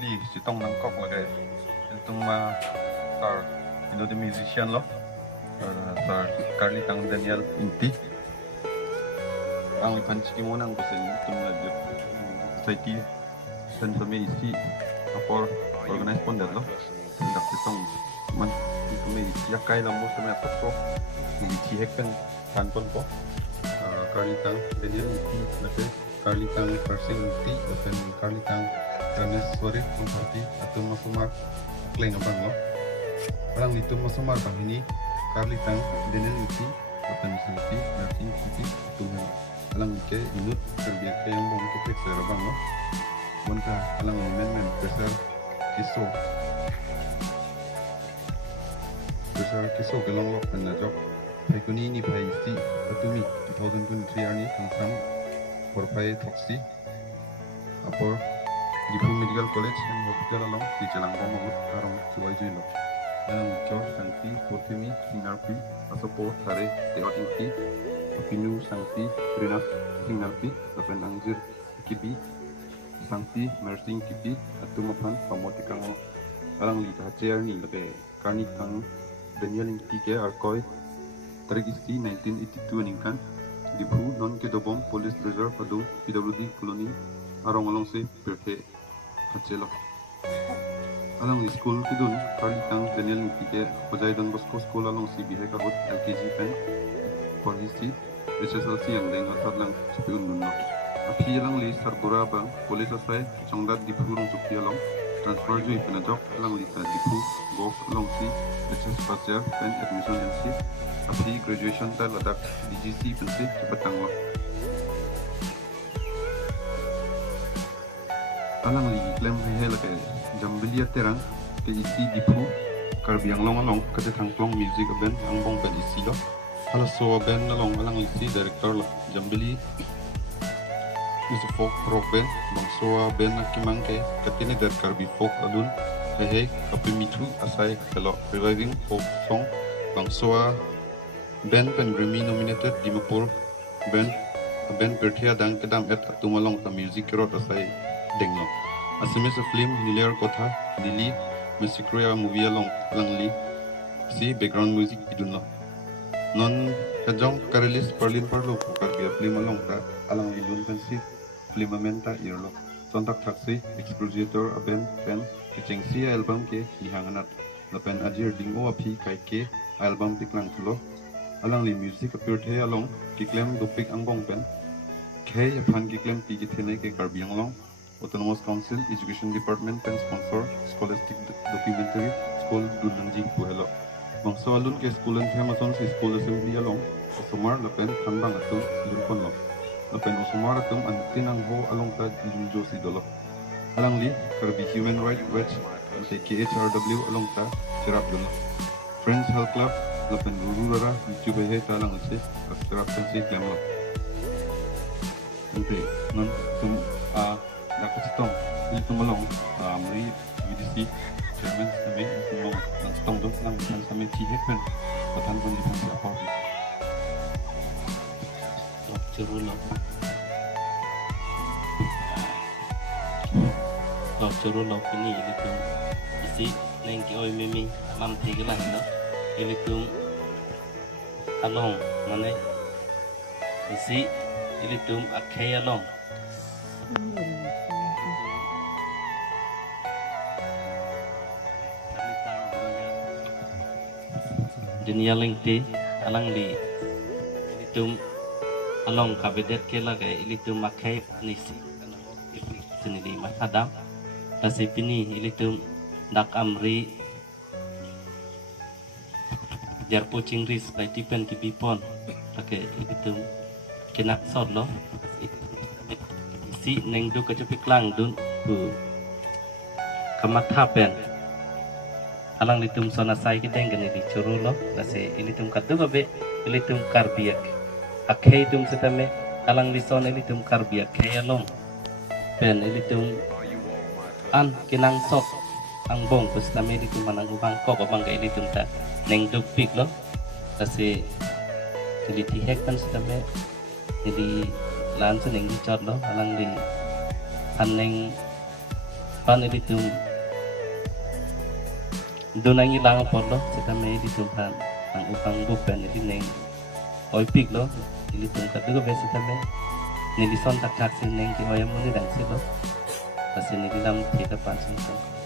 li si tong nang kok lagi tung ma star the musician lo star Carly tang Daniel Ingti ang kachikimo nang kusin tung na society dan kami isi apor organize pon lo tindak sitong man kami yakai lamu sama atso isi hekkan tanpon po Carly tang Daniel Ingti nate Carly tang Birsingki dan Carly tang karena sore mengharti atau masumar klaim abang lo orang itu masumar bang ini Carly tang Daniel Ingti atau Birsingki berarti Ingti itu alang ke inut terbiak yang bong ke pekser abang lo monta alang men besar kiso gelong lo penajok Pekuni ini paisi atumi 2023 ani tentang porpai toksi apor Jirpo Medical College and Hospital along di Jalangkong Magut Arong Suwaju lo. Dan George Sangti Potimi Sinarpi Asopo Tare Teot Ingti Opinu Sangti Rinaf Sinarpi Lapan Angjir Kipi Sangti Mersing Kipi Atumapan Pamotikang Alang Lita Hacer ni Labe Karni Kang Daniel Ingti ke Arkoi Tergisi 1982 ningkan Jirpo Non Kedobong Police Reserve Adu PWD Koloni Arong along se Perke Hacelo. Alang school kidun Carly tang Daniel Ingti ke Hojai Don Bosco School along si bihe kahut LKG pen for history SSLC yang deng asal lang cipiun nuno. Api alang li sarbura bang polis asai congdat di purung suki along transfer jui penajok alang li ta Jirpo go along si SS pasir pen admission NC api graduation ta ladak DGC pensi cepetang lo. Alang li klaim rehe lake jambelia terang ke isi Jirpo karbiang long along kate thangplong music band angbong ben isi lo hala so band along alang isi director lo jambeli is folk rock band bang so band kimang ke katine dar karbi folk adun hehe kapimitru asai kelo reviving folk song bang so band pen Grammy nominated Dimapur band perthia dang kedam et atumalong ta music rot asai denglo Assamese film nilir kotha dili musikria movie along langli si background music idunlo non kajong karelis perlin perlu kar dia film along ta alang ilun kan si filmamenta irlo sontak taksi expositor aben pen kecengsi album ke dihanganat lapen ajir dingo api kai ke album tiklang tulo alang li music appeared along kiklem dopik angbong pen kay aphan kiklem pi githene ke karbiang long Autonomous Council Education Department pen sponsor scholastic documentary school dunanji puhelo bangso alun ke schoolan thematon si school assembly along osomar lapen thanbang atum lurkon lo lapen osomar atum antinang ho along ta junjo si dolo alang li karbi human right watch se KHRW along ta cherap dolo Friends Health Club lapen rurura youtube he ta alang se cherap si klem lo nanti non tum dapat setong ini tumalong mari UDC chairman kami tumalong ang setong dong nang bukan kami cihek kan batan pun di pangsa apa lọc churu lọc ini itu isi neng ki oi mimi mam tigelang no itu along mana isi itu akhai along Daniel Ingti alang di itu along kabinet ke lagi itu makai nisi sini di masadam kasi pini itu dak amri Jirpo Chingri Society pen kibipon pakai itu kinak sod lo si ningduk kecupik lang dun kamatha pen alang litum sona sai kita yang di curu lo kasi ilitum katu babe ilitum karbiak akhai tum setame alang lison ilitum karbiak kayalong pen ilitum an kinang sok ang bong setame ilitum manang ubang kok abang ka ilitum ta ningduk pik lo kasi iliti hek kan setame ili lan sa ning chot lo alang di aneng pan ilitum dunang ilang polo kita may ilitum pan ang upang bupen ilineng oipik lo ilitum kadugo be kita may nilison tak sin neng ki oyam mo ni dang silo kasi nilam kita pan sung